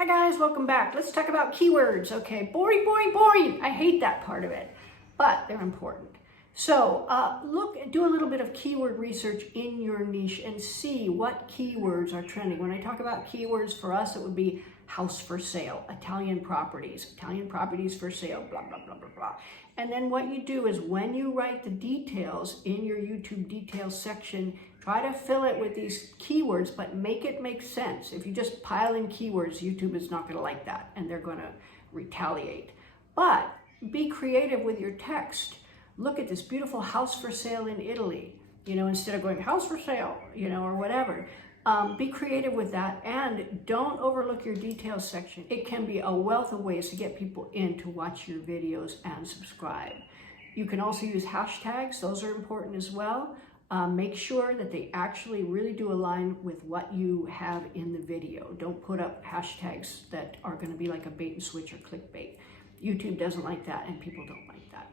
Hi guys, welcome back. Let's talk about keywords. Okay, boring, boring, boring. I hate that part of it, but they're important. So do a little bit of keyword research in your niche and see what keywords are trending. When I talk about keywords, for us, it would be house for sale, Italian properties for sale, blah, blah, blah, blah, blah. And then what you do is when you write the details in your YouTube details section, try to fill it with these keywords, but make it make sense. If you just pile in keywords, YouTube is not going to like that, and they're going to retaliate. But be creative with your text. Look at this beautiful house for sale in Italy, instead of going house for sale, or whatever. Be creative with that, and don't overlook your details section. It can be a wealth of ways to get people in to watch your videos and subscribe. You can also use hashtags. Those are important as well. Make sure that they actually really do align with what you have in the video. Don't put up hashtags that are going to be like a bait and switch or clickbait. YouTube doesn't like that, and people don't like that.